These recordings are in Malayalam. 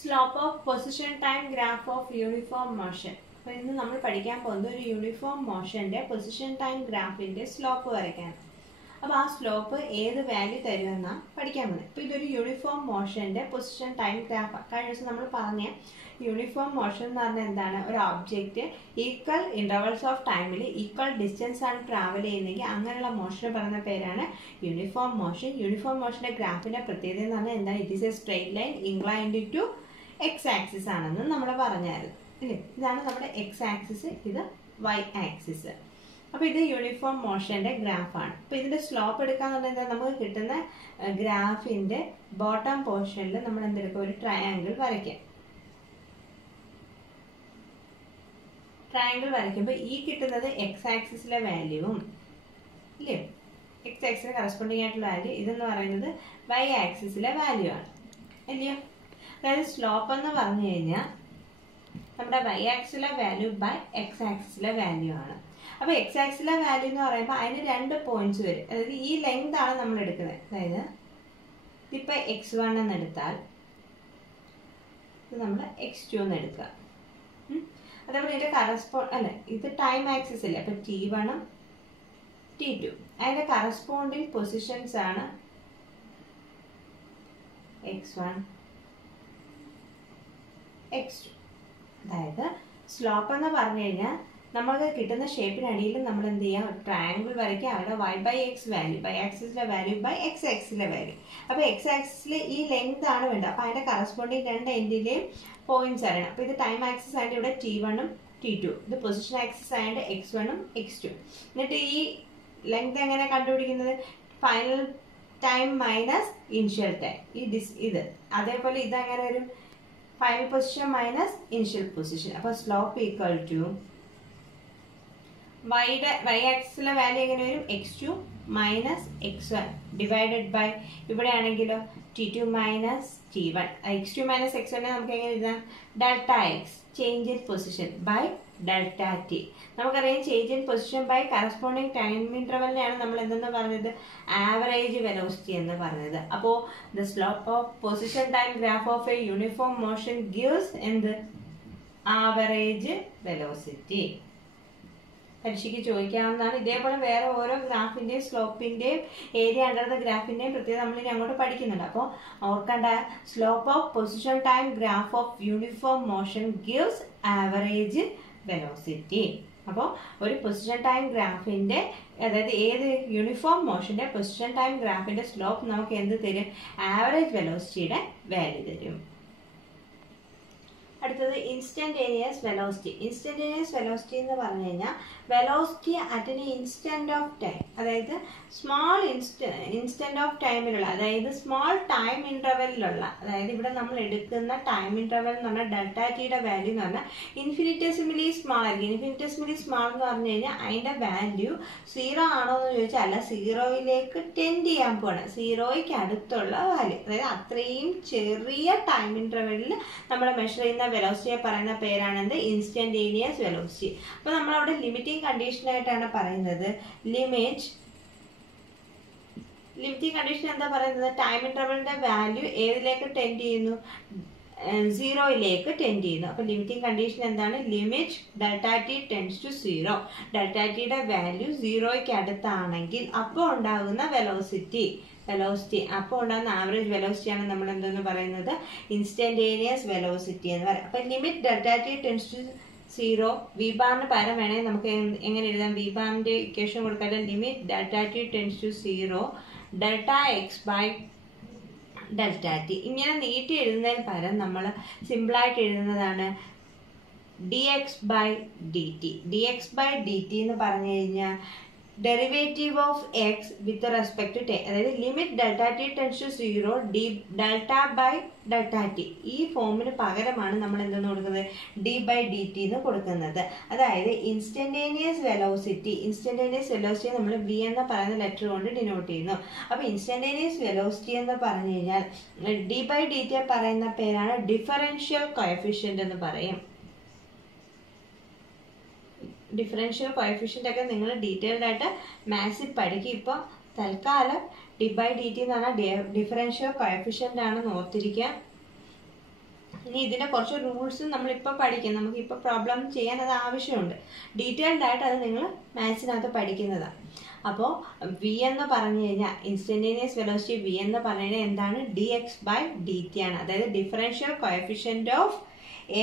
Slope of position time graph of uniform motion. അപ്പോൾ ഇന്ന് നമ്മൾ പഠിക്കാൻ പോകുന്നത് ഒരു യൂണിഫോം മോഷന്റെ പൊസിഷൻ ടൈം ഗ്രാഫിന്റെ സ്ലോപ്പ് വരയ്ക്കാൻ. അപ്പോൾ ആ സ്ലോപ്പ് ഏത് വാല്യൂ തരുമെന്നാണ് പഠിക്കാൻ പോകുന്നത്. ഇപ്പോൾ ഇതൊരു യൂണിഫോം മോഷന്റെ പൊസിഷൻ ടൈം ഗ്രാഫ്. കഴിഞ്ഞ ദിവസം നമ്മൾ പറഞ്ഞ യൂണിഫോം മോഷൻ എന്ന് പറഞ്ഞാൽ എന്താണ്? ഒരു ഒബ്ജക്റ്റ് ഈക്വൽ ഇന്റർവൽസ് ഓഫ് ടൈമിൽ ഈക്വൽ ഡിസ്റ്റൻസ് ആണ് ട്രാവൽ ചെയ്യുന്നതെങ്കിൽ അങ്ങനെയുള്ള മോഷന് പറയുന്ന പേരാണ് യൂണിഫോം മോഷൻ. യൂണിഫോം മോഷന്റെ ഗ്രാഫിന്റെ പ്രത്യേകത എന്ന് പറഞ്ഞാൽ എന്താണ്? It is a straight line inclined to x axis ആണെന്ന് നമ്മൾ പറഞ്ഞായിരുന്നു അല്ലേ? ഇതാണ് നമ്മുടെ എക്സ് ആക്സിസ്, ഇത് വൈ ആക്സിസ്. അപ്പോൾ ഇത് യൂണിഫോം മോഷന്റെ ഗ്രാഫാണ്. അപ്പോൾ ഇതിന്റെ സ്ലോപ്പ് എടുക്കാന്നുണ്ടെങ്കിൽ നമുക്ക് കിട്ടുന്ന ഗ്രാഫിന്റെ ബോട്ടം പോർഷനിൽ നമ്മൾ എന്തെടുക്കുക? ഒരു ട്രയാങ്കിൾ വരയ്ക്കാം. ട്രയാങ്കിൾ വരയ്ക്കുമ്പോൾ ഈ കിട്ടുന്നത് എക്സ് ആക്സിസിലെ വാല്യൂവും ഇല്ലേ, എക്സ് ആക്സിന് കറസ്പോണ്ടിങ് ആയിട്ടുള്ള വാല്യൂ, ഇതെന്ന് പറയുന്നത് വൈ ആക്സിസിലെ വാല്യൂ ആണ് അല്ലയോ? അതായത് സ്ലോപ്പ് എന്ന് പറഞ്ഞു കഴിഞ്ഞാൽ നമ്മുടെ വൈ ആക്സിലെ വാല്യൂ ബൈ എക്സ് ആക്സിലെ വാല്യൂ ആണ്. അപ്പോൾ എക്സ് ആക്സിലെ വാല്യൂ എന്ന് പറയുമ്പോൾ അതിന് 2 പോയിന്റ്സ് വരും. അതായത് ഈ ലെങ്ത് ആണ് നമ്മൾ എടുക്കുന്നത്. അതായത് ഇതിപ്പോൾ x1 എന്ന് എടുത്താൽ ഇത് നമ്മൾ x2 എന്ന് എടുക്കുക. അതേപോലെ ഇതിന്റെ അല്ലെ, ഇത് ടൈം ആക്സിസ് അല്ലേ? അപ്പൊ T1 T2 അതിന്റെ കറസ്പോണ്ടിങ് പൊസിഷൻസ് ആണ് x1 x2. അതായത് സ്ലോപ്പ് എന്ന് പറഞ്ഞു കഴിഞ്ഞാൽ നമുക്ക് കിട്ടുന്ന ഷേപ്പിനടിയിൽ നമ്മൾ എന്ത് ചെയ്യാം? ഒരു ട്രയാങ്കിൾ വരയ്ക്കുക. അവിടെ y by x value, by ആക്സിസിലെ വാല്യൂ ബൈ എക്സ് ആക്സിസിലെ വാല്യൂ. അപ്പൊ എക്സ് ആക്സിസിലെ ഈ ലെങ്ത് ആണ് വേണ്ടത്. അപ്പൊ അതിന്റെ കറസ്പോണ്ടിങ് 2 എൻഡിലെയും പോയിന്റ്സ് അറിയണം. അപ്പൊ ഇത് ടൈം ആക്സിസ് ആയിട്ട് ഇവിടെ T1 T2, ഇത് പൊസിഷൻ ആക്സിസ് ആയിട്ട് x1 x2. എന്നിട്ട് ഈ ലെങ്ത് എങ്ങനെ കണ്ടുപിടിക്കുന്നത്? Final time minus initial time. ഇത് അതേപോലെ ഇത് എങ്ങനെ വരും? Final position minus initial position. അപ്പൊ സ്ലോപ്പ് ഈക്വൽ ടു വൈ ആക്സിസിലെ വാല്യൂ എങ്ങനെ വരും? x2 minus x1 divided by ഇവിടെ ആണെങ്കിലോ T2 minus T1. x2 minus x1 നമുക്ക് എങ്ങനെ എഴുതാം? Delta x change in position by delta t. നമുക്കറിയാം change in position by corresponding time ഇന്റർവെലിനെയാണ് നമ്മൾ എന്തെന്ന് പറഞ്ഞത്? ആവറേജ് വെലോസിറ്റി എന്ന് പറഞ്ഞത്. അപ്പോൾ the slope of position time graph of a uniform motion gives എന്ത്? Average velocity. പരീക്ഷയ്ക്ക് ചോദിക്കാവുന്നതാണ്. ഇതേപോലെ വേറെ ഓരോ ഗ്രാഫിന്റെയും സ്ലോപ്പിന്റെയും ഏരിയ അണ്ടർ ദ ഗ്രാഫിന്റെയും പ്രത്യേകം നമ്മൾ ഇനി അങ്ങോട്ട് പഠിക്കുന്നുണ്ട്. അപ്പോൾ ഓർക്കേണ്ട, slope of position time graph of uniform motion gives average velocity. അപ്പോൾ ഒരു പൊസിഷൻ ടൈം ഗ്രാഫിന്റെ, അതായത് ഏത് യൂണിഫോം മോഷന്റെ പൊസിഷൻ ടൈം ഗ്രാഫിന്റെ സ്ലോപ്പ് നമുക്ക് എന്ത് തരും? ആവറേജ് വെലോസിറ്റിയുടെ വാല്യൂ തരും. അടുത്തത് ഇൻസ്റ്റന്റേനിയസ് വെലോസിറ്റി. ഇൻസ്റ്റന്റേനിയസ് വെലോസിറ്റി എന്ന് പറഞ്ഞു കഴിഞ്ഞാൽ velocity at an instant of time, അതായത് സ്മോൾ ഇൻസ്റ്റന്റ് ഓഫ് ടൈമിലുള്ള, അതായത് സ്മോൾ ടൈം ഇന്റർവെല്ലിലുള്ള, അതായത് ഇവിടെ നമ്മൾ എടുക്കുന്ന ടൈം ഇന്റർവെൽ എന്ന് പറഞ്ഞാൽ ഡെൽറ്റ ടിയുടെ വാല്യൂ എന്ന് പറഞ്ഞാൽ ഇൻഫിനിറ്റസിമലി സ്മാൾ ആയിരിക്കും. ഇൻഫിനിറ്റസിമലി സ്മാൾ എന്ന് പറഞ്ഞു കഴിഞ്ഞാൽ അതിന്റെ വാല്യൂ 0 ആണോ എന്ന് ചോദിച്ചാൽ അല്ല, 0യിലേക്ക് ടെൻഡ് ചെയ്യാൻ പോവാണ്. 0യ്ക്ക് അടുത്തുള്ള വാല്യൂ, അതായത് അത്രയും ചെറിയ ടൈം ഇന്റർവെല്ലിൽ നമ്മൾ മെഷർ ചെയ്യുന്ന വെലോസിറ്റിയെ പറയുന്ന പേരാണ് എന്ത്? Instantaneous velocity. അപ്പൊ നമ്മളവിടെ ലിമിറ്റിംഗ് കണ്ടീഷൻ ആയിട്ടാണ് പറയുന്നത് ലിമിറ്റിംഗ് കണ്ടീഷൻ എന്താ പറയുന്നത്? ടൈം ഇന്റർവെലിന്റെ വാല്യൂ ഏതിലേക്ക് ടെൻഡ് ചെയ്യുന്നു? 0യിലേക്ക് ടെൻഡ് ചെയ്യുന്നു. അപ്പൊ ലിമിറ്റിംഗ് കണ്ടീഷൻ എന്താണ്? Limit delta t tends to 0. Delta ടിയുടെ വാല്യൂ 0യ്ക്ക് അടുത്താണെങ്കിൽ അപ്പോൾ ഉണ്ടാകുന്ന വെലോസിറ്റി അപ്പോൾ ഉണ്ടാകുന്ന ആവറേജ് വെലോസിറ്റിയാണ് നമ്മൾ എന്തെന്ന് പറയുന്നത്? ഇൻസ്റ്റന്റേനിയസ് വെലോസിറ്റി എന്ന് പറയാം. അപ്പൊ limit delta t tends to 0, v ബാറിന് പകരം വേണമെങ്കിൽ നമുക്ക് എങ്ങനെ എഴുതാം? വി ബാറിന്റെ ഇക്വേഷൻ കൊടുക്കാതെ limit delta t tends to 0 delta x by delta t. ഇങ്ങനെ നീട്ടി എഴുതുന്നതിന് പകരം നമ്മൾ സിമ്പിളായിട്ട് എഴുതുന്നതാണ് dx by dt. dx by dt എന്ന് പറഞ്ഞു കഴിഞ്ഞാൽ derivative of x with respect to time, അതായത് limit delta t tends to 0 delta by delta t. ഈ ഫോമിന് പകരമാണ് നമ്മൾ എന്തെന്ന് കൊടുക്കുന്നത്? ഡി ബൈ ഡി ടി എന്ന് കൊടുക്കുന്നത്. അതായത് ഇൻസ്റ്റന്റേനിയസ് വെലോസിറ്റി നമ്മൾ വി എന്ന് പറയുന്ന ലെറ്റർ കൊണ്ട് ഡിനോട്ട് ചെയ്യുന്നു. അപ്പോൾ ഇൻസ്റ്റന്റേനിയസ് വെലോസിറ്റി എന്ന് പറഞ്ഞു കഴിഞ്ഞാൽ ഡി ബൈ ഡി ടി പറയുന്ന പേരാണ് ഡിഫറൻഷ്യൽ കോഎഫിഷ്യന്റ് എന്ന് പറയും. ഡിഫറൻഷ്യൽ കോഎഫിഷ്യന്റ് ഒക്കെ നിങ്ങൾ ഡീറ്റെയിൽഡ് ആയിട്ട് മാത്സിൽ പഠിക്കും. ഇപ്പോൾ തൽക്കാലം ഡി ബൈ ഡി ടി എന്ന് പറഞ്ഞാൽ ഡിഫറൻഷ്യൽ കോഎഫിഷ്യന്റ് ആണെന്ന് ഓർത്തിരിക്കുക. ഇനി ഇതിന്റെ കുറച്ച് റൂൾസും നമ്മളിപ്പോൾ പഠിക്കും. നമുക്കിപ്പോൾ പ്രോബ്ലം ചെയ്യാൻ അത് ആവശ്യമുണ്ട്. ഡീറ്റെയിൽഡ് ആയിട്ട് അത് നിങ്ങൾ മാത്സിനകത്ത് പഠിക്കുന്നതാണ്. അപ്പോൾ വി എന്ന് പറഞ്ഞു കഴിഞ്ഞാൽ ഇൻസ്റ്റന്റേനിയസ് വെലോസിറ്റി വി എന്ന് പറഞ്ഞു കഴിഞ്ഞാൽ എന്താണ്? D x by d t ആണ്. അതായത് differential coefficient of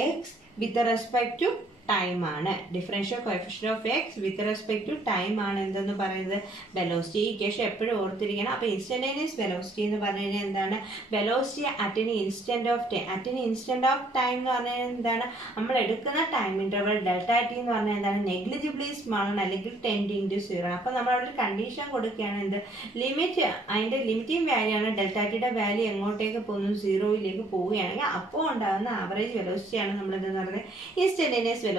x with respect to time ആണ്. Differential coefficient of x with respect to time ആണ് എന്തെന്ന് പറയുന്നത്? വെലോസിറ്റി. ഈ ഇക്വേഷൻ എപ്പോഴും ഓർത്തിരിക്കണം. അപ്പോൾ ഇൻസ്റ്റന്റേനിയസ് വെലോസിറ്റി എന്ന് പറഞ്ഞു കഴിഞ്ഞാൽ എന്താണ്? Velocity at an instant of time. At an instant of time എന്ന് പറഞ്ഞാൽ എന്താണ്? നമ്മൾ എടുക്കുന്ന ടൈം ഇന്റർവൽ ഡെൽറ്റ ടി എന്ന് പറഞ്ഞാൽ എന്താണ്? നെഗ്ലിജിബിളി സ്മോൾ ആണ്, അല്ലെങ്കിൽ ടെൻഡിങ് ടു സീറോ. അപ്പോൾ നമ്മൾ അവിടെ കണ്ടീഷൻ കൊടുക്കുകയാണ്. എന്ത്? ലിമിറ്റ്, അതിന്റെ ലിമിറ്റിംഗ് വാല്യൂ ആണ് ഡെൽറ്റ ടിയുടെ വാല്യൂ എങ്ങോട്ടേക്ക് പോകുന്നു? സീറോയിലേക്ക് പോവുകയാണെങ്കിൽ അപ്പോൾ ഉണ്ടാകുന്ന ആവറേജ് വെലോസിറ്റിയാണ് നമ്മൾ എന്തെന്ന് പറയുന്നത്? Instantaneous velocity.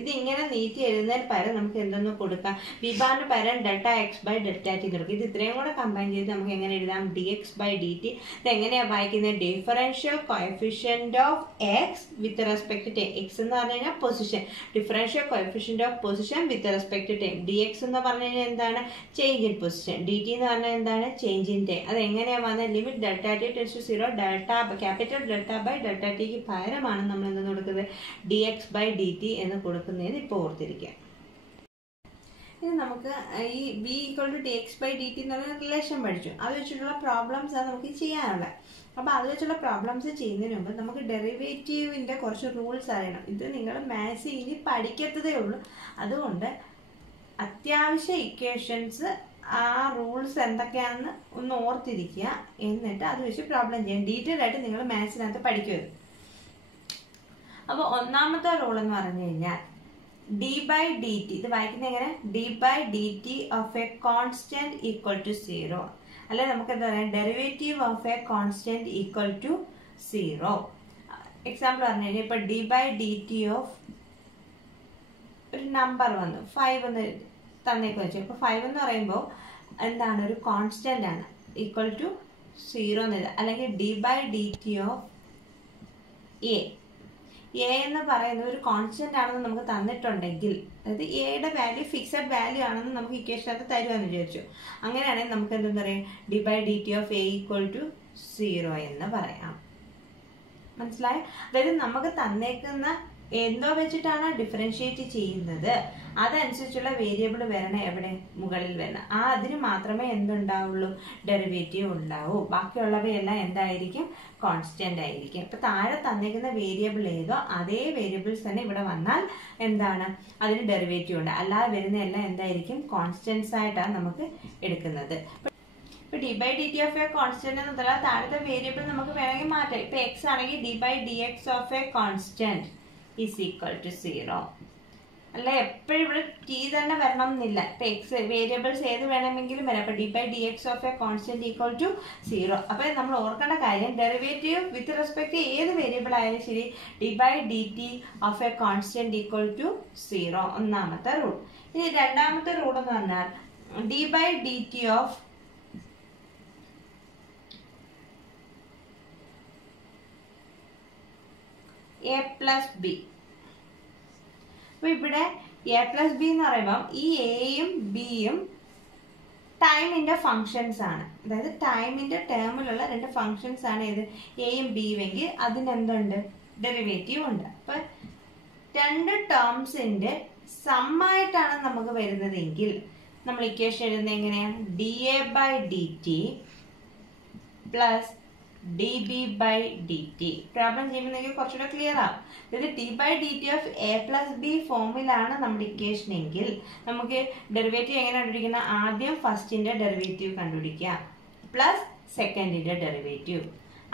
ഇത് ഇങ്ങനെ നീട്ടി എഴുതുന്നതിന് പകരം നമുക്ക് എന്തെന്ന് കൊടുക്കാം? വി ബാറിന് പകരം delta x by delta t കൊടുക്കും. ഇത് ഇത്രയും കൂടെ കമ്പൈൻ ചെയ്ത് നമുക്ക് എങ്ങനെ എഴുതാം? D x by d t. ഇത് എങ്ങനെയാണ് വായിക്കുന്നത്? Differential coefficient of x with respect to x എന്ന് പറഞ്ഞു കഴിഞ്ഞാൽ position. Differential coefficient of position with respect to time. D x എന്ന് പറഞ്ഞു കഴിഞ്ഞാൽ എന്താണ്? Change in position. D t എന്ന് പറഞ്ഞാൽ എന്താണ്? Change in time. അത് എങ്ങനെയാണ് വന്നത്? Limit delta t tense to zero delta capital delta by delta ടിക്ക് പകരമാണ് നമ്മൾ എന്തെന്ന് കൊടുക്കുന്നത്? D x by d t എന്ന് കൊടുക്കുന്നതിന് ഇപ്പോൾ ഓർത്തിരിക്കുക. ഇനി നമുക്ക് ഈ b equal to d x by d t എന്ന് പറഞ്ഞ റിലേഷൻ പഠിച്ചു. അത് വെച്ചിട്ടുള്ള പ്രോബ്ലംസ് ആണ് നമുക്ക് ചെയ്യാനുള്ളത്. അപ്പോൾ അത് വെച്ചുള്ള പ്രോബ്ലംസ് ചെയ്യുന്നതിന് മുമ്പ് നമുക്ക് ഡെറിവേറ്റീവിൻ്റെ കുറച്ച് റൂൾസ് അറിയണം. ഇത് നിങ്ങൾ മാത്സ് ഇനി പഠിക്കത്തതേ ഉള്ളൂ. അതുകൊണ്ട് അത്യാവശ്യ ഇക്വേഷൻസ് ആ റൂൾസ് എന്തൊക്കെയാണെന്ന് ഒന്ന് ഓർത്തിരിക്കുക. എന്നിട്ട് അത് വെച്ച് പ്രോബ്ലം ചെയ്യാം. ഡീറ്റെയിൽ ആയിട്ട് നിങ്ങൾ മാത്സിനകത്ത് പഠിക്കരുത്. അപ്പോൾ ഒന്നാമത്തെ റൂൾ എന്ന് പറഞ്ഞു കഴിഞ്ഞാൽ ഡി ബൈ ഡി ടി. ഇത് വായിക്കുന്നത് എങ്ങനെ? D by d t of a constant equal to zero. അല്ലെ നമുക്ക് എന്താ പറയുക? Derivative of a constant equal to zero. Example പറഞ്ഞു കഴിഞ്ഞാൽ ഇപ്പൊ d by d t of ഒരു നമ്പർ വന്നു 5 എന്ന് തന്നേക്ക് വെച്ചു. ഇപ്പൊ 5 എന്ന് പറയുമ്പോൾ എന്താണ്? ഒരു കോൺസ്റ്റന്റ് ആണ്, ഈക്വൽ ടു സീറോ എന്ന്. അല്ലെങ്കിൽ d by d t of a. A എന്ന് പറയുന്നത് ഒരു കോൺസ്റ്റന്റ് ആണെന്ന് നമുക്ക് തന്നിട്ടുണ്ടെങ്കിൽ, അതായത് എയുടെ വാല്യൂ ഫിക്സഡ് വാല്യൂ ആണെന്ന് നമുക്ക് ഇക്വേഷനകത്ത് തരുമെന്ന് വിചാരിച്ചു. അങ്ങനെയാണെങ്കിൽ നമുക്ക് എന്തെന്ന് പറയാം? D by d t of a equal to zero എന്ന് പറയാം. മനസ്സിലായോ? അതായത് നമുക്ക് തന്നേക്കുന്ന എന്തോ വെച്ചിട്ടാണ് ഡിഫറൻഷിയേറ്റ് ചെയ്യുന്നത്, അതനുസരിച്ചുള്ള വേരിയബിൾ വരണം എവിടെ? മുകളിൽ വരണം. അതിന് മാത്രമേ എന്തുണ്ടാവുള്ളൂ? ഡെറിവേറ്റീവ് ഉണ്ടാവൂ. ബാക്കിയുള്ളവയെല്ലാം എന്തായിരിക്കും? കോൺസ്റ്റന്റ് ആയിരിക്കും. ഇപ്പൊ താഴെ തന്നിരിക്കുന്ന വേരിയബിൾ ഏതോ അതേ വേരിയബിൾസ് തന്നെ ഇവിടെ വന്നാൽ എന്താണ്? അതിന് ഡെറിവേറ്റീവ് ഉണ്ട്. അല്ലാതെ വരുന്നതെല്ലാം എന്തായിരിക്കും? കോൺസ്റ്റന്റ്സ് ആയിട്ടാണ് നമുക്ക് എടുക്കുന്നത്. ഇപ്പൊ d by d t of a constant എന്ന് പറഞ്ഞാൽ താഴത്തെ വേരിയബിൾ നമുക്ക് വേണമെങ്കിൽ മാറ്റാം. ഇപ്പൊ എക്സ് ആണെങ്കിൽ d by d x of a constant is equal to zero. അല്ല, എപ്പോഴും ഇവിടെ ടി തന്നെ വരണം എന്നില്ല. ഇപ്പൊ എക്സ് വേരിയബിൾസ് ഏത് വേണമെങ്കിലും വരാം. അപ്പൊ d by d x of a constant equal to zero. അപ്പൊ നമ്മൾ ഓർക്കേണ്ട കാര്യം, ഡെറിവേറ്റീവ് വിത്ത് റെസ്പെക്ട് ഏത് വേരിയബിൾ ആയാലും ശരി, d by d t of a constant equal to zero. ഒന്നാമത്തെ റൂൾ. ഇനി രണ്ടാമത്തെ റൂൾ എന്ന് പറഞ്ഞാൽ d by d t of a plus b. അപ്പൊ ഇവിടെ എ പ്ലസ് ബി എന്ന് പറയുമ്പോൾ ഈ എയും ബിയും ടൈമിന്റെ ഫങ്ഷൻസ് ആണ്. അതായത് ടൈമിന്റെ ടേമിലുള്ള രണ്ട് ഫങ്ഷൻസ് ആണ് ഇത് എയും ബിയും എങ്കിൽ അതിനെന്തുണ്ട്? ഡെറിവേറ്റീവ് ഉണ്ട്. അപ്പൊ രണ്ട് ടേംസിന്റെ സമ്മായിട്ടാണ് നമുക്ക് വരുന്നതെങ്കിൽ നമ്മൾ ഇക്വേഷൻ എഴുതുന്നത് എങ്ങനെയാണ്? D a by d t plus d b by d t. Problem ചെയ്യുമ്പോൾ കുറച്ചുകൂടെ ക്ലിയർ ആവും. ഇത് d by d t of a plus b ഫോമിലാണ് നമ്മുടെ ഇക്വേഷൻ എങ്കിൽ നമുക്ക് ഡെറിവേറ്റീവ് എങ്ങനെ കണ്ടുപിടിക്കണം? ആദ്യം ഫസ്റ്റിന്റെ ഡെറിവേറ്റീവ് കണ്ടുപിടിക്കുക, പ്ലസ് സെക്കൻഡിന്റെ ഡെറിവേറ്റീവ്.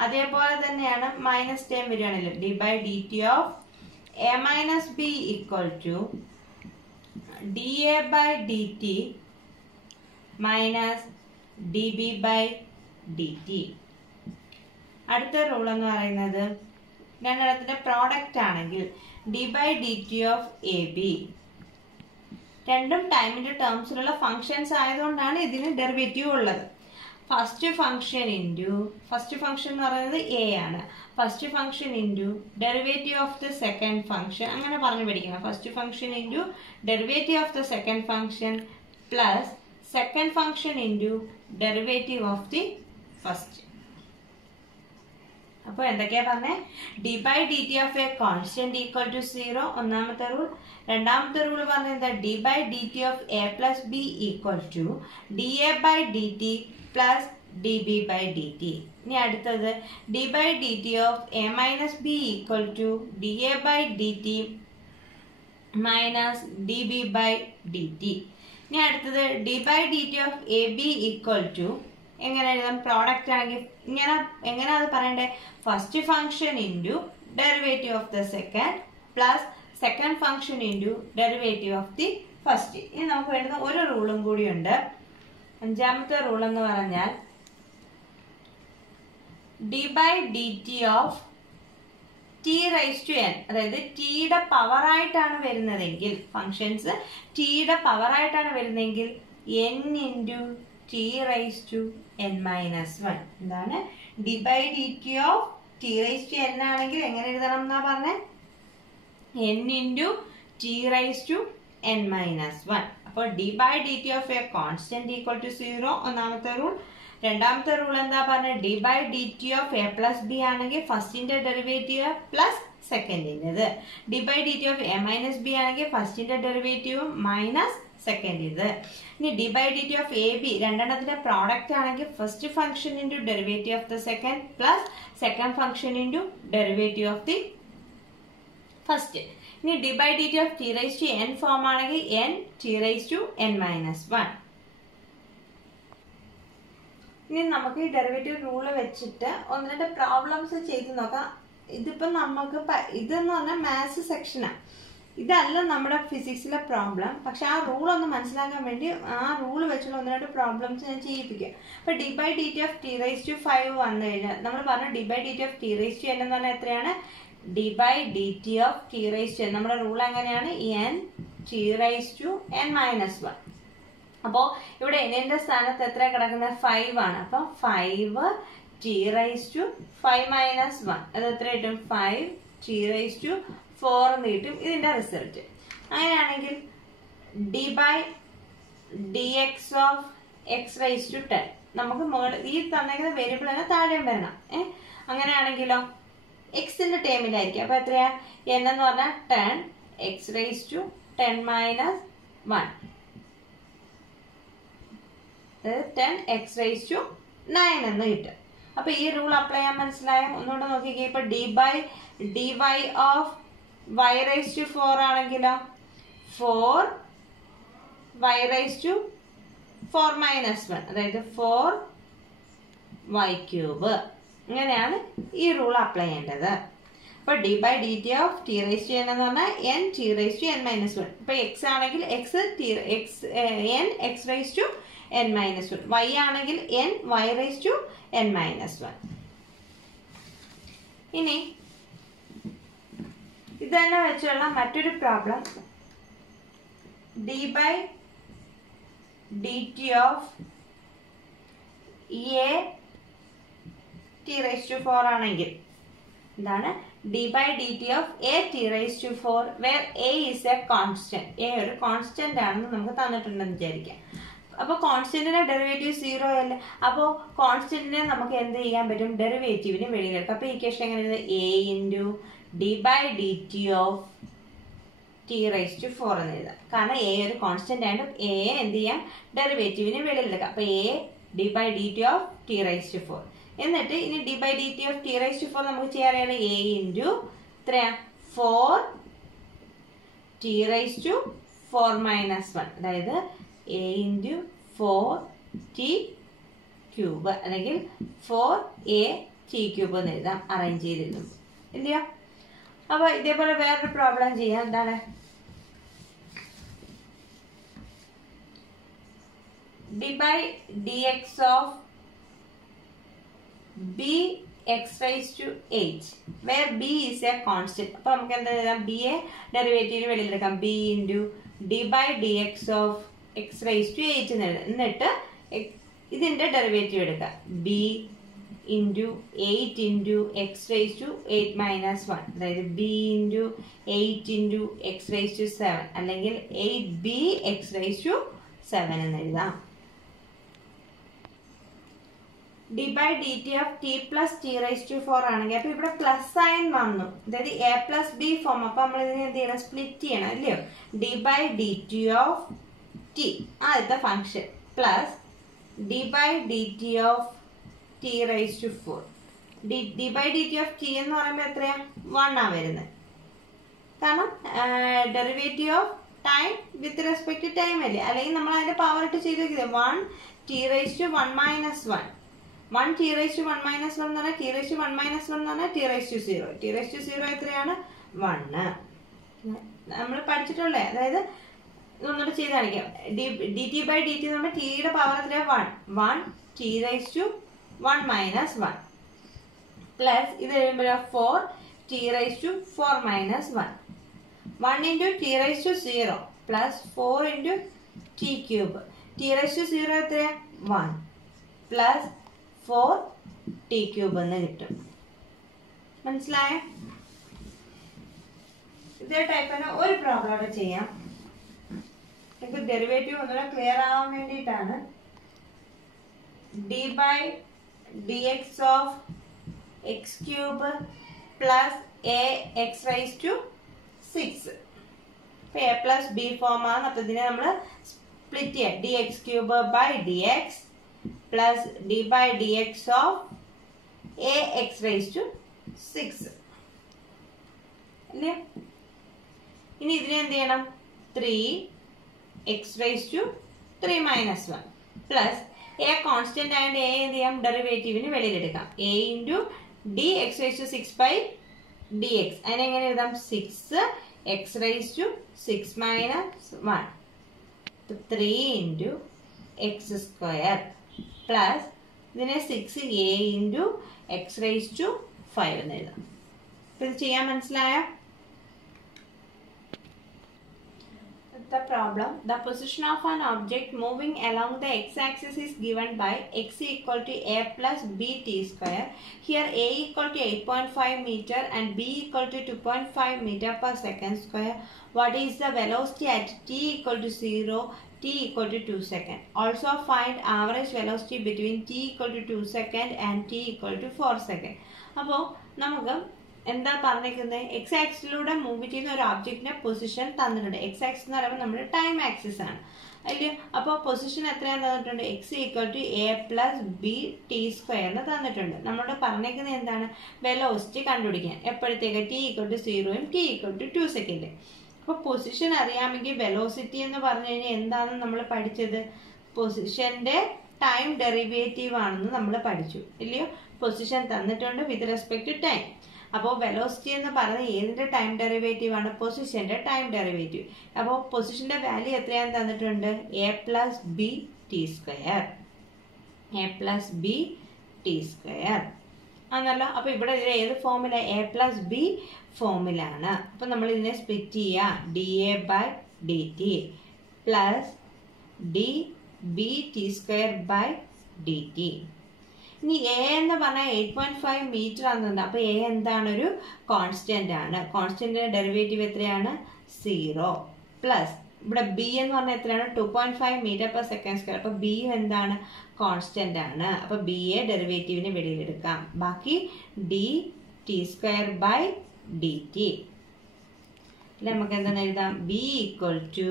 അതേപോലെ തന്നെയാണ് മൈനസ് ടേം വരികയാണല്ലോ. D by d t of a minus b equal to d a by d t minus d b by d T. അടുത്ത റൂൾ എന്ന് പറയുന്നത് രണ്ടെണ്ണത്തിന്റെ പ്രോഡക്റ്റ് ആണെങ്കിൽ d by d t of a b. രണ്ടും ടൈമിന്റെ ടേംസിലുള്ള ഫങ്ഷൻസ് ആയതുകൊണ്ടാണ് ഇതിന് ഡെറിവേറ്റീവ് ഉള്ളത്. ഫസ്റ്റ് ഫംഗ്ഷൻ എന്ന് പറയുന്നത് എ ആണ്. First function into derivative of the second function, അങ്ങനെ പറഞ്ഞു പഠിക്കണം. First function into derivative of the second function plus second function into derivative of the first. അപ്പോൾ എന്തൊക്കെയാ പറഞ്ഞേ? D by d t of a constant equal to 0 ഒന്നാമത്തെ റൂൾ. രണ്ടാമത്തെ റൂൾ പറഞ്ഞ എന്താ? D by d t of a plus b equal to d a by d t plus d b by d t. ഇനി അടുത്തത് d by d t of a minus b equal to d a by d t minus d b by d t. ഇനി അടുത്തത് d by d t of a b equal to എങ്ങനെ എഴുതാം? പ്രോഡക്റ്റ് ആണെങ്കിൽ ഇങ്ങനെ എങ്ങനെ അത് പറയണ്ടേ? First function into derivative of the second plus second function into derivative of the first. ഇനി നമുക്ക് വേണ്ടുന്ന ഒരു റൂളും കൂടിയുണ്ട്. അഞ്ചാമത്തെ റൂൾ എന്ന് പറഞ്ഞാൽ d by d t of t raise to n, അതായത് ടിയുടെ പവറായിട്ടാണ് വരുന്നതെങ്കിൽ, ഫങ്ഷൻസ് ടിയുടെ പവറായിട്ടാണ് വരുന്നതെങ്കിൽ n into t raise to n minus 1. എന്താണ്? D by d t of t raise to n ആണെങ്കിൽ എങ്ങനെ എഴുതണം എന്നാ പറഞ്ഞേ? N into t raise to n minus 1. അപ്പോൾ d by d t of a constant equal to 0 ഒന്നാമത്തെ റൂൾ. രണ്ടാമത്തെ റൂൾ എന്താ പറഞ്ഞത്? D by d t of a plus b ആണെങ്കിൽ ഫസ്റ്റിന്റെ ഡെറിവേറ്റീവ് പ്ലസ് സെക്കൻഡിൻ്റെത്. D by d t of a minus b ആണെങ്കിൽ ഫസ്റ്റിന്റെ ഡെറിവേറ്റീവ് മൈനസ് സെക്കൻഡിൻ്റെത്. ഇനി d by d t of a b രണ്ടെണ്ണത്തിന്റെ പ്രോഡക്റ്റ് ആണെങ്കിൽ first function into derivative of the second plus second function into derivative of the first. ഇനി d by d t of t raise to n form ആണെങ്കിൽ n t raise to n minus 1. ഇനി നമുക്ക് ഈ ഡെറിവേറ്റീവ് റൂള് വെച്ചിട്ട് ഒന്ന് രണ്ട് പ്രോബ്ലംസ് ചെയ്ത് നോക്കാം. ഇതിപ്പോ നമുക്ക് ഇതെന്ന് പറഞ്ഞാൽ മാത്സ് സെക്ഷനാണ്, ഇതല്ല നമ്മുടെ ഫിസിക്സിലെ പ്രോബ്ലം. പക്ഷെ ആ റൂൾ ഒന്ന് മനസ്സിലാക്കാൻ വേണ്ടി ആ റൂൾ വെച്ചുള്ള ഒന്ന് രണ്ട് പ്രോബ്ലംസ് ഞാൻ ചെയ്യിപ്പിക്കാം. അപ്പൊ d by d t of t raise to 5 വന്നു കഴിഞ്ഞാൽ നമ്മൾ പറഞ്ഞു d by d t of t raise to n എന്ന് പറഞ്ഞാൽ എത്രയാണ്? D by d t of t raise to n, നമ്മുടെ റൂൾ എങ്ങനെയാണ്? N t raise to n minus 1. അപ്പോ ഇവിടെ എന്നിന്റെ സ്ഥാനത്ത് എത്ര കിടക്കുന്നത്? 5 ആണ്. അപ്പൊ 5 ടി റൈസ് ടു 5 മൈനസ് 1 അത് എത്ര കിട്ടും? 5 ടി റൈസ് ടു 4 എന്ന് കിട്ടും ഇതിന്റെ റിസൾട്ട്. അങ്ങനെയാണെങ്കിൽ d by d x of x raise to 10 നമുക്ക് ഈ തന്നേക്കുന്ന വേരിയബിൾ തന്നെ താഴെയും വരണം. അങ്ങനെയാണെങ്കിലോ എക്സിന്റെ ടേമിലായിരിക്കും. അപ്പൊ എത്രയാ? എൻ എന്ന് പറഞ്ഞാൽ 10 എക്സ് റൈസ് ടു 10 മൈനസ് 1, അതായത് 10 എക്സ് റൈസ് ടു 9 എന്ന് കിട്ടും. അപ്പൊ ഈ റൂൾ അപ്ലൈ ചെയ്യാൻ മനസ്സിലായോ? ഒന്നുകൂടെ നോക്കിക്കേ. ഇപ്പൊ d by d y of y raise to 4 ആണെങ്കിലോ 4 y റൈസ് ടു 4 മൈനസ് 1, അതായത് 4 y ക്യൂബ്. ഇങ്ങനെയാണ് ഈ റൂൾ അപ്ലൈ ചെയ്യേണ്ടത്. അപ്പൊ d by d t of t raise to n എന്ന് പറഞ്ഞാൽ n t raise to n minus 1. ഇപ്പൊ എക്സ് ആണെങ്കിൽ x n x raise to n minus 1, y ആണെങ്കിൽ n y raise to n minus 1. ഇനി ഇത് തന്നെ വെച്ചുള്ള മറ്റൊരു problem d by d t of a t raise to 4 ആണെങ്കിൽ എന്താണ്? D by d t of a t raise to 4 where a is a constant. A ഒരു കോൺസ്റ്റന്റ് ആണെന്ന് നമുക്ക് തന്നിട്ടുണ്ടെന്ന് വിചാരിക്കാം. അപ്പോൾ കോൺസ്റ്റന്റിന്റെ ഡെറിവേറ്റീവ് 0 അല്ലേ? അപ്പോൾ കോൺസ്റ്റന്റിനെ നമുക്ക് എന്ത് ചെയ്യാൻ പറ്റും? ഡെറിവേറ്റീവിന് വെളിയിലെടുക്കാം. അപ്പോൾ ഇക്വേഷൻ എങ്ങനെ? A into d by d t of t raise to 4 എന്ന് എഴുതാം. കാരണം എ ഒരു കോൺസ്റ്റന്റ് ആയിട്ട് എ എന്ത് ചെയ്യാം? ഡെറിവേറ്റീവിന് വെളിയിലെടുക്കാം. അപ്പോൾ a d by d t of t raise to 4. എന്നിട്ട് ഇനി d by d t of t raise to 4 നമുക്ക് ചെയ്യാറിയാണ് എ ഇൻറ്റു എത്രയാ? 4 ടി റൈസ് ടു 4 മൈനസ് 1, അതായത് എ ഇൻറ്റു 4 ടി ക്യൂബ് അല്ലെങ്കിൽ 4 എ ടി ക്യൂബ് എന്ന് എഴുതാം അറേഞ്ച് ചെയ്തിരുന്നു ഇല്ലയോ? അപ്പൊ ഇതേപോലെ വേറൊരു പ്രോബ്ലം ചെയ്യാം. എന്താണ്? D by d x of b x raise to 8 where b is a constant. അപ്പൊ നമുക്ക് എന്താ എഴുതാം? ബി എ ഡെറിവേറ്റീവിന് വെളിയിലെടുക്കാം. B into d by d x of x raise to 8 എന്ന് എഴുതാം. എന്നിട്ട് ഇതിന്റെ ഡെറിവേറ്റീവ് എടുക്കാം. B into 8 into x raise to 8 minus 1, അതായത് b into 8 into x raise to 7 അല്ലെങ്കിൽ 8 ബി എക്സ് റൈസ് ടു 7 എന്ന് എഴുതാം. D by d t of t plus t raise to 4 ആണെങ്കിൽ അപ്പൊ ഇവിടെ പ്ലസ് സൈൻ വന്നു, അതായത് എ പ്ലസ് ബി ഫോം. അപ്പൊ നമ്മൾ ഇതിനെ എന്ത് ചെയ്യണം, സ്പ്ലിറ്റ് ചെയ്യണം അല്ലയോ. D by d t of t ആദ്യത്തെ function plus d by d t of t raise to 4. D by d t of t എന്ന് പറയുമ്പോൾ എത്രയാ, 1 ആ വരുന്നത്. കാരണം derivative of time with respect to time അല്ലേ, അല്ലെങ്കിൽ നമ്മൾ അതിന്റെ പവർ ഇട്ട് ചെയ്ത് നോക്കിയത് 1 t raise to 1 minus 1. 1 t raise to 1 minus 1 എന്ന് പറഞ്ഞാൽ ടി റൈസ് ടു 1 മൈനസ് 1 എന്ന് പറഞ്ഞാൽ t raise to 0. T raise to 0 എത്രയാണ്, 1. നമ്മൾ പഠിച്ചിട്ടുള്ളേ, അതായത് ഒന്നുകൂടെ ചെയ്ത് കാണിക്കാം. D t by d t എന്ന് പറഞ്ഞാൽ ടിയുടെ പവർ എത്രയാണ്, 1 t raise to 1 minus 1 plus ഇത് കഴിയുമ്പോഴോ 4 t raise to 4 minus 1. 1 into t raise to 0 plus 4 into t cube. T raise to 0 എത്രയാ, 1 പ്ലസ് 4 ടി ക്യൂബ് എന്ന് കിട്ടും. മനസ്സിലായോ? ഇതേ ടൈപ്പിന് ഒരു പ്രോബ്ലം അവിടെ ചെയ്യാം. നമുക്ക് ഡെറിവേറ്റീവ് ഒന്നുകൂടെ ക്ലിയർ ആവാൻ വേണ്ടിയിട്ടാണ്. D by d x of x cube plus a x raise to 6. ഇപ്പൊ എ പ്ലസ് ബി ഫോം ആണ്. അപ്പൊ ഇതിനെ നമ്മൾ സ്പ്ലിറ്റ് ചെയ്യാം. D x cube by d x plus d by d x of a x raise to 6 അല്ലേ. ഇനി ഇതിനെ എന്ത് ചെയ്യണം, 3 x raise to 3 minus 1 plus a constant ആയതുകൊണ്ട് എ എന്ത് ചെയ്യാം, ഡെറിവേറ്റീവിന് വെളിയിലെടുക്കാം. A into d x raise to 6 by d x. അതിനെങ്ങനെ എഴുതാം, 6 x raise to 6 minus 1 3 into x square plus ഇതിനെ 6 a into x raise to 5 എന്ന് എഴുതാം. അപ്പൊ ഇത് ചെയ്യാൻ മനസ്സിലായോ? The problem, the position of an object moving along the x-axis is given by x equal to a plus b t square. Here a equal to 8.5 meter and b equal to 2.5 meter per second square. What is the velocity at t equal to 0, t equal to 2 second? Also find average velocity between t equal to 2 second and t equal to 4 second. അപ്പോൾ നമുക്ക് എന്താ പറഞ്ഞിരിക്കുന്നത്, എക്സ് ആക്സിലൂടെ മൂവ് ചെയ്യുന്ന ഒരു ഓബ്ജക്റ്റിന്റെ പൊസിഷൻ തന്നിട്ടുണ്ട്. എക്സ് ആക്സിസ് എന്ന് പറയുമ്പോൾ നമ്മുടെ ടൈം ആക്സിസ് ആണ് അല്ലയോ. അപ്പോൾ പൊസിഷൻ എത്രയാന്ന് തന്നിട്ടുണ്ട്, x equal to a plus b t സ്ക്വയറിന് തന്നിട്ടുണ്ട്. നമ്മളോട് പറഞ്ഞിരിക്കുന്നത് എന്താണ്, വെലോസിറ്റി കണ്ടുപിടിക്കാൻ. എപ്പോഴത്തേക്ക്, ടി ഈക്വൽ ടു 0യും ടി ഈക്വൽ ടു 2 സെക്കൻഡ്. അപ്പോൾ പൊസിഷൻ അറിയാമെങ്കിൽ വെലോസിറ്റി എന്ന് പറഞ്ഞു കഴിഞ്ഞാൽ എന്താണെന്ന് നമ്മൾ പഠിച്ചത്, പൊസിഷന്റെ ടൈം ഡെറിവേറ്റീവ് ആണെന്ന് നമ്മൾ പഠിച്ചു ഇല്ലയോ. പൊസിഷൻ തന്നിട്ടുണ്ട് വിത്ത് റെസ്പെക്ട് ടു ടൈം. അപ്പോൾ വെലോസിറ്റി എന്ന് പറയുന്നത് ഏതിന്റെ ടൈം ഡെറിവേറ്റീവ് ആണ്, പൊസിഷന്റെ ടൈം ഡെറിവേറ്റീവ്. അപ്പോൾ പൊസിഷന്റെ വാല്യൂ എത്രയാണെന്ന് തന്നിട്ടുണ്ട്, A plus b t square. A plus b t square ആണല്ലോ. അപ്പൊ ഇവിടെ ഇതിൽ ഏത് ഫോമില, എ പ്ലസ് ബി ഫോമിലാണ്. അപ്പൊ നമ്മൾ ഇതിനെ സ്പ്ലിറ്റ് ചെയ്യുക, d a by d t plus d b t square by d t. ഇനി എ എന്ന് പറഞ്ഞാൽ 8.5 മീറ്റർ ആണെന്നുണ്ട്. അപ്പൊ എ എന്താണ്, ഒരു കോൺസ്റ്റന്റ് ആണ്. കോൺസ്റ്റന്റിന്റെ ഡെറിവേറ്റീവ് എത്രയാണ്, 0 പ്ലസ് ഇവിടെ ബി എന്ന് പറഞ്ഞാൽ എത്രയാണ്, 2.5 മീറ്റർ പെർ സെക്കൻഡ് സ്ക്വയർ. അപ്പൊ ബി എന്താണ്, കോൺസ്റ്റന്റ് ആണ്. അപ്പൊ ബി എ ഡെറിവേറ്റീവിന് വെളിയിലെടുക്കാം. ബാക്കി d t square by d t. നമുക്ക് എന്താണ് എഴുതാം, b equal to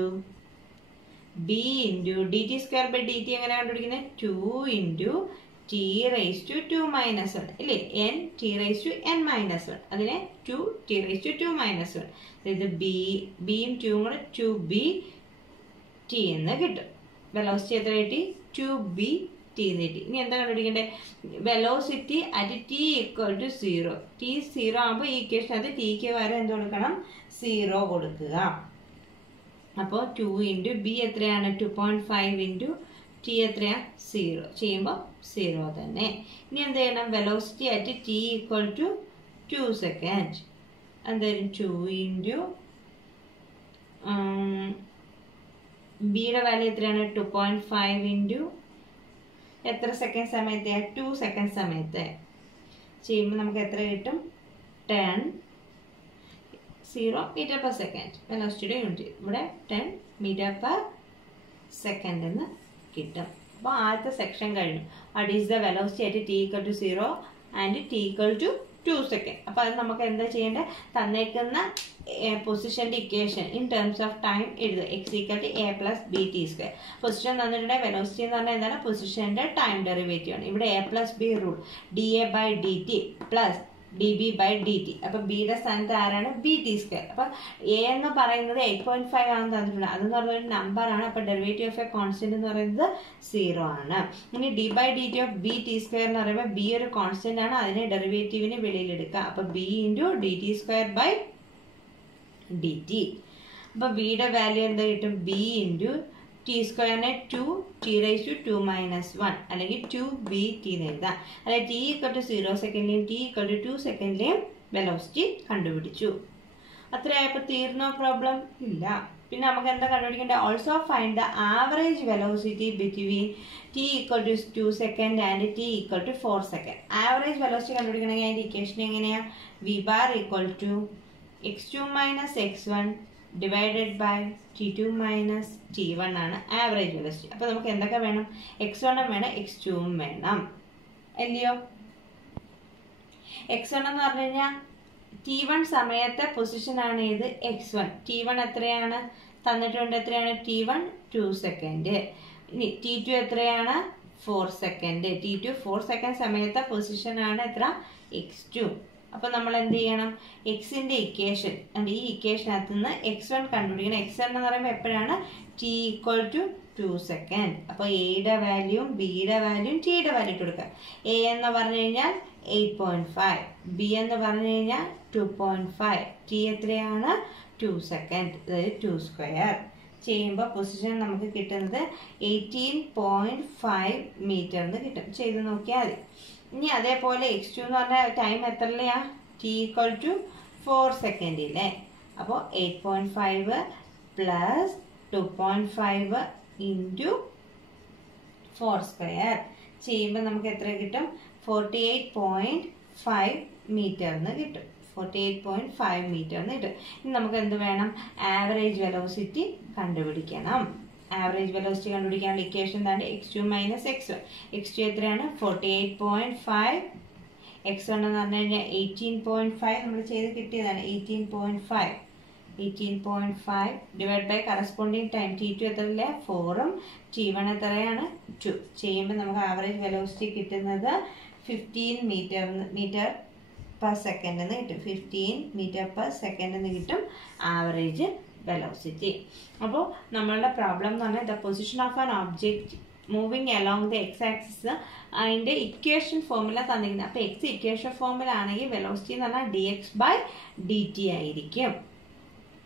b into d t square by d t എങ്ങനെ കണ്ടുപിടിക്കുന്നത്, 2 into t raise to 2 minus 1 ഇല്ലേ, n t raise to n minus 1. അതിനെ 2 ടി റൈസ് ടു 2 മൈനസ് 1. ഇത് ബിയും 2 കൂടെ 2b ടി എന്ന് കിട്ടും. വെലോസിറ്റി എത്ര കിട്ടി, 2b ടി എന്ന് കിട്ടി. ഇനി എന്താ കണ്ടുപിടിക്കണ്ടേ, velocity at t equal to 0. T 0 ആകുമ്പോൾ ഈ ഇക്വേഷൻ അത് ടിക്ക് വരെ എന്ത് കൊടുക്കണം, 0 കൊടുക്കുക. അപ്പോൾ 2 ഇൻറ്റു ബി എത്രയാണ്, 2.5 ഇൻറ്റു ടി എത്രയാ, 0 ചെയ്യുമ്പോൾ 0 തന്നെ. ഇനി എന്ത് ചെയ്യണം, velocity at t equal to 2 second. എന്തായാലും 2 ഇൻറ്റു ബിയുടെ വാല്യൂ എത്രയാണ്, 2.5 ഇൻറ്റു എത്ര സെക്കൻഡ് സമയത്തെ, 2 സെക്കൻഡ് സമയത്തെ ചെയ്യുമ്പോൾ നമുക്ക് എത്ര കിട്ടും, 10 മീറ്റർ പെർ സെക്കൻഡ്. വെലോസിറ്റിയുടെ യൂണിറ്റ് ഇവിടെ 10 മീറ്റർ പെർ സെക്കൻഡ് എന്ന് കിട്ടും. അപ്പോൾ ആദ്യത്തെ സെക്ഷൻ കഴിഞ്ഞു. What is the velocity at t equal to 0 and t equal to 2 second. അപ്പോൾ അത് നമുക്ക് എന്താ ചെയ്യേണ്ടത്? തന്നേക്കുന്ന പൊസിഷൻ്റെ equation in terms of time എഴുതുക. x equal to a plus b t square. Position തന്നിട്ടുണ്ട്. വെലോസിറ്റി എന്ന് പറഞ്ഞാൽ എന്താണ്? പൊസിഷൻ്റെ ടൈം ഡെറിവേറ്റീവ് ആണ്. ഇവിടെ a plus b rule da by dt plus db by dt. അപ്പോൾ ബിയുടെ സ്ഥാനത്ത് ആരാണ്? bt square. അപ്പോൾ a എന്ന് പറയുന്നത് 8.5 ആണെന്ന് തന്നിട്ടുണ്ട്. അതെന്ന് പറഞ്ഞൊരു നമ്പറാണ്. അപ്പോൾ ഡെറിവേറ്റീവ് ഓഫ് എ കോൺസ്റ്റന്റ് എന്ന് പറയുന്നത് 0 ആണ്. ഇനി d by dt of bt square എന്ന് പറയുമ്പോൾ b ഒരു കോൺസ്റ്റന്റ് ആണ്. അതിനെ ഡെറിവേറ്റീവിന് വെളിയിലെടുക്കുക. അപ്പോൾ b into dt square by dt. അപ്പോൾ ബിയുടെ വാല്യൂ എന്താ കിട്ടും? b ഇൻറ്റു ടി സ്ക്വയറിനെ 2t raised to 2 minus 1 അല്ലെങ്കിൽ 2bt എന്ന് എഴുതാം. അതായത് t equal to 0 സെക്കൻഡിലെയും t equal to 2 സെക്കൻഡിലെയും വെലോസിറ്റി കണ്ടുപിടിച്ചു. അത്രയായപ്പോൾ തീർന്നോ പ്രോബ്ലം? ഇല്ല. പിന്നെ നമുക്ക് എന്താ കണ്ടുപിടിക്കേണ്ടത്? Also find the average velocity between t equal to 2 second and t equal to 4 second. Average velocity കണ്ടുപിടിക്കണമെങ്കിൽ അതിൻ്റെ ഇക്വേഷൻ എങ്ങനെയാണ്? v bar equal to x2 minus x1 divided by t2 minus t1 ആണ് ആവറേജ് വെലോസിറ്റി. അപ്പോൾ നമുക്ക് എന്തൊക്കെ വേണം? x1 വേണം, x2 വേണം, അല്ലയോ? x1 എന്ന് പറഞ്ഞു കഴിഞ്ഞാൽ t1 സമയത്തെ പൊസിഷനാണ് ഇത് x1. t1 എത്രയാണ് തന്നിട്ടുണ്ട്? എത്രയാണ്? t1 2 second. ഇനി t2 എത്രയാണ്? 4 സെക്കൻഡ്. t2 4 സെക്കൻഡ് സമയത്തെ പൊസിഷനാണ് എത്ര? x2. അപ്പോൾ നമ്മൾ എന്ത് ചെയ്യണം? എക്സിൻ്റെ ഇക്വേഷൻ ഈ ഇക്വേഷനകത്ത് നിന്ന് x1 കണ്ടുപിടിക്കണം. x1 എന്ന് പറയുമ്പോൾ എപ്പോഴാണ്? t equal to 2 second. അപ്പോൾ എയുടെ വാല്യൂവും ബിയുടെ വാല്യൂവും ടിയുടെ വാല്യൂ ഇട്ട് കൊടുക്കുക. എ എന്ന് പറഞ്ഞു കഴിഞ്ഞാൽ 8.5, ബി എന്ന് പറഞ്ഞു കഴിഞ്ഞാൽ 2.5, ടി എത്രയാണ്? 2 സെക്കൻഡ്. അതായത് 2 സ്ക്വയർ ചെയ്യുമ്പോൾ പൊസിഷൻ നമുക്ക് കിട്ടുന്നത് 18.5 മീറ്റർ എന്ന് കിട്ടും. ചെയ്ത് നോക്കിയാൽ മതി. ഇനി അതേപോലെ x2 എന്ന് പറഞ്ഞാൽ ടൈം എത്രയിലെയാ? t equal to 4 സെക്കൻഡിലെ. അപ്പോൾ 8.5 പ്ലസ് 2.5 ഇൻറ്റു 4 സ്ക്വയർ ചെയ്യുമ്പോൾ നമുക്ക് എത്ര കിട്ടും? 48.5 മീറ്റർ എന്ന് കിട്ടും. 48.5 മീറ്റർ എന്ന് കിട്ടും. ഇനി നമുക്ക് എന്ത് വേണം? ആവറേജ് വെലോസിറ്റി കണ്ടുപിടിക്കണം. ആവറേജ് വെലോസിറ്റി കണ്ടുപിടിക്കാനുള്ള ഇക്വേഷൻ എന്താണ്? x2 minus x1. x2 എത്രയാണ്? 48.5. x1 എന്ന് പറഞ്ഞു കഴിഞ്ഞാൽ 18.5 നമ്മൾ ചെയ്ത് കിട്ടിയതാണ്. 18.5 divide by corresponding time t2 എത്രയില്ല? 4ഉം t1 എത്രയാണ്? 2. ചെയ്യുമ്പോൾ നമുക്ക് ആവറേജ് വെലോസിറ്റി കിട്ടുന്നത് 15 മീറ്റർ പെർ സെക്കൻഡ് എന്ന് കിട്ടും. 15 മീറ്റർ പെർ സെക്കൻഡ് എന്ന് കിട്ടും ആവറേജ് വെലോസിറ്റി. അപ്പോൾ നമ്മളുടെ പ്രോബ്ലം എന്ന് പറഞ്ഞാൽ the position of an object moving along the X axis അതിൻ്റെ ഇക്വേഷൻ ഫോർമുല തന്നിരിക്കുന്നത്. അപ്പോൾ എക്സ് ഇക്വേഷൻ ഫോർമുല ആണെങ്കിൽ വെലോസിറ്റി എന്ന് പറഞ്ഞാൽ dx/dt ആയിരിക്കും.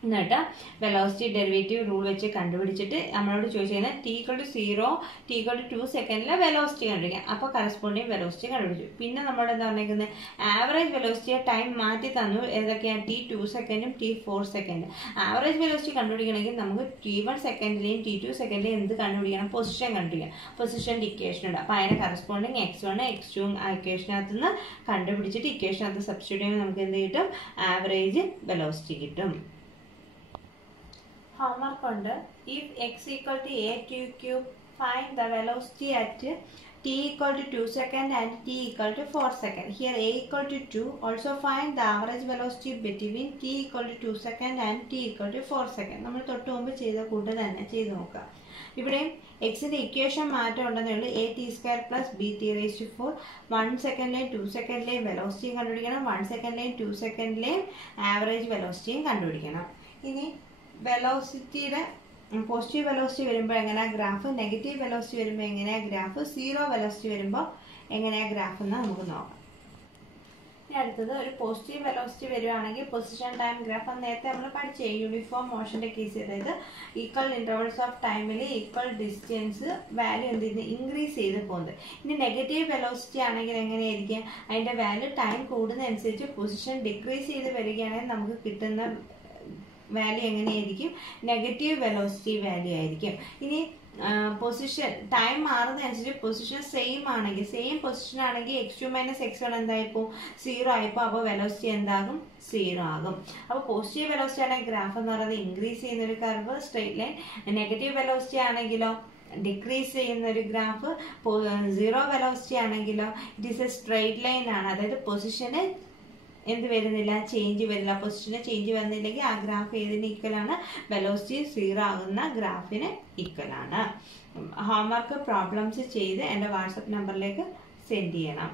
എന്നിട്ട് വെലോസിറ്റി ഡെറിവേറ്റീവ് റൂൾ വെച്ച് കണ്ടുപിടിച്ചിട്ട് നമ്മളോട് ചോദിച്ചിരുന്നത് t equal to 0 t equal to 2 സെക്കൻഡിലെ വെലോസിറ്റി കണ്ടുപിടിക്കാം. അപ്പോൾ കറസ്പോണ്ടിങ് വെലോസിറ്റി കണ്ടുപിടിച്ചു. പിന്നെ നമ്മളോട് എന്താ പറഞ്ഞിരിക്കുന്നത്? ആവറേജ് വെലോസിറ്റിയെ ടൈം മാറ്റി തന്നു. ഏതൊക്കെയാണ്? t 2 സെക്കൻഡും t 4 സെക്കൻഡ്. ആവറേജ് വെലോസിറ്റി കണ്ടുപിടിക്കണമെങ്കിൽ നമുക്ക് t1 സെക്കൻഡിലെയും t2 സെക്കൻഡിലെയും എന്ത് കണ്ടുപിടിക്കണം? പൊസിഷൻ കണ്ടുപിടിക്കണം. പൊസിഷൻ്റെ ഇക്വേഷൻ ഉണ്ട്. അപ്പോൾ അതിന് കറസ്പോണ്ടിങ് x1 x2 ആ ഇക്വേഷനകത്ത് നിന്ന് കണ്ടുപിടിച്ചിട്ട് ഇക്വേഷനകത്ത് സബ്സ്റ്റിറ്റ്യൂട്ട് ചെയ്യുമ്പോൾ നമുക്ക് എന്ത് കിട്ടും? ആവറേജ് വെലോസിറ്റി കിട്ടും. Homework ഉണ്ട്. If x equal to a2 cube, find the velocity at t equal to 2 second and t equal to 4 second. Here a equal to 2. Also find the average velocity between t equal to 2 second and t equal to 4 second. നമ്മൾ തൊട്ട് മുമ്പ് ചെയ്ത കൂട്ട് തന്നെ ചെയ്ത് നോക്കാം. ഇവിടെ എക്സിൻ്റെ ഇക്വേഷൻ മാറ്റം ഉണ്ടെന്നേ ഉള്ളൂ. at square plus bt raised to 4. 1 സെക്കൻഡിലെയും 2 സെക്കൻഡിലെയും വെലോസിറ്റിയും കണ്ടുപിടിക്കണം. 1 സെക്കൻഡിലെയും 2 സെക്കൻഡിലെയും ആവറേജ് വെലോസിറ്റിയും കണ്ടുപിടിക്കണം. ഇനി വെലോസിറ്റിയുടെ പോസിറ്റീവ് വെലോസിറ്റി വരുമ്പോൾ എങ്ങനെയാണ് ഗ്രാഫ്, നെഗറ്റീവ് വെലോസിറ്റി വരുമ്പോൾ എങ്ങനെയാണ് ഗ്രാഫ്, സീറോ വെലോസിറ്റി വരുമ്പോൾ എങ്ങനെയാണ് ഗ്രാഫ് എന്ന് നമുക്ക് നോക്കാം. ഇനി അടുത്തത് ഒരു പോസിറ്റീവ് വെലോസിറ്റി വരുവാണെങ്കിൽ പൊസിഷൻ ടൈം ഗ്രാഫ് നേരത്തെ നമ്മൾ പഠിച്ചേ യൂണിഫോം മോഷൻ്റെ കേസ്. അതായത് ഈക്വൽ ഇൻ്റർവൽസ് ഓഫ് ടൈമിൽ ഈക്വൽ ഡിസ്റ്റൻസ് വാല്യൂ എന്ത് ചെയ്യുന്നത്? ഇൻക്രീസ് ചെയ്ത് പോകുന്നത്. ഇനി നെഗറ്റീവ് വെലോസിറ്റി ആണെങ്കിൽ എങ്ങനെയായിരിക്കും? അതിൻ്റെ വാല്യൂ ടൈം കൂടുന്നതനുസരിച്ച് പൊസിഷൻ ഡിക്രീസ് ചെയ്ത് വരികയാണെങ്കിൽ നമുക്ക് കിട്ടുന്ന വാല്യൂ എങ്ങനെയായിരിക്കും? നെഗറ്റീവ് വെലോസിറ്റി വാല്യൂ ആയിരിക്കും. ഇനി പൊസിഷൻ ടൈം മാറുന്നതനുസരിച്ച് പൊസിഷൻ സെയിം ആണെങ്കിൽ, സെയിം പൊസിഷൻ ആണെങ്കിൽ x2 മൈനസ് x1 എന്തായിപ്പോൾ? 0 ആയിപ്പോൾ. അപ്പോൾ വെലോസിറ്റി എന്താകും? 0 ആകും. അപ്പോൾ പോസിറ്റീവ് വെലോസിറ്റി ആണെങ്കിൽ ഗ്രാഫ് എന്ന് പറയുന്നത് ഇൻക്രീസ് ചെയ്യുന്ന ഒരു curve, straight line. Negative velocity ആണെങ്കിലോ ഡിക്രീസ് ചെയ്യുന്ന ഒരു ഗ്രാഫ്. സീറോ വെലോസിറ്റി ആണെങ്കിലോ it is a straight line ആണ്, അതായത് പൊസിഷന് എന്ത് വരുന്നില്ല, ചേഞ്ച് വരുന്നില്ല. പൊസിഷന് ചേഞ്ച് വരുന്നില്ലെങ്കിൽ ആ ഗ്രാഫ് ഏതിന് ഈക്വലാണ്, വെലോസിറ്റി സീറോ ആകുന്ന ഗ്രാഫിന് ഈക്വലാണ്. ഹോംവർക്ക് പ്രോബ്ലംസ് ചെയ്ത് എൻ്റെ വാട്സപ്പ് നമ്പറിലേക്ക് സെൻഡ് ചെയ്യണം.